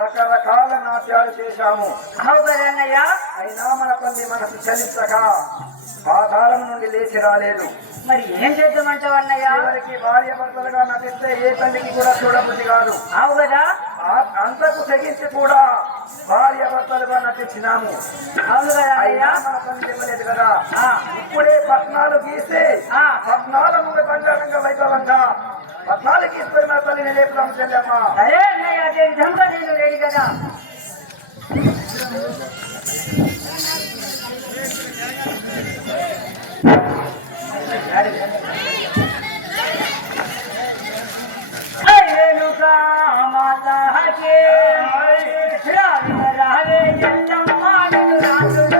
రకరకాల నాట్యాలు చేశాము. అయినా మన తల్లి మనసు చలించక పాతాళం నుండి లేచి రాలేదు. మరి ఏం చేద్దామంటావు అన్నయ్య? ఎవరికి భార్య భర్తలుగా నటిస్తే ఏ తల్లికి కూడా చూడబుద్ధి కాదు. అంతకు తెగించి కూడా భార్య భర్తలుగా నటించినాము. అయినా మన తల్లి ఇవ్వలేదు కదా. ఇప్పుడే పట్నాలు గీసి పట్నాలు రంగ వైభవంగా పట్నాలు గీసుకొని మన తల్లిని లేపుదాం చెల్లెమ్మ. అరే అన్నయ్య నేను రెడీ కదా. రేణుకా మాతా హే రావే రావే జల్లమ్మ అందరు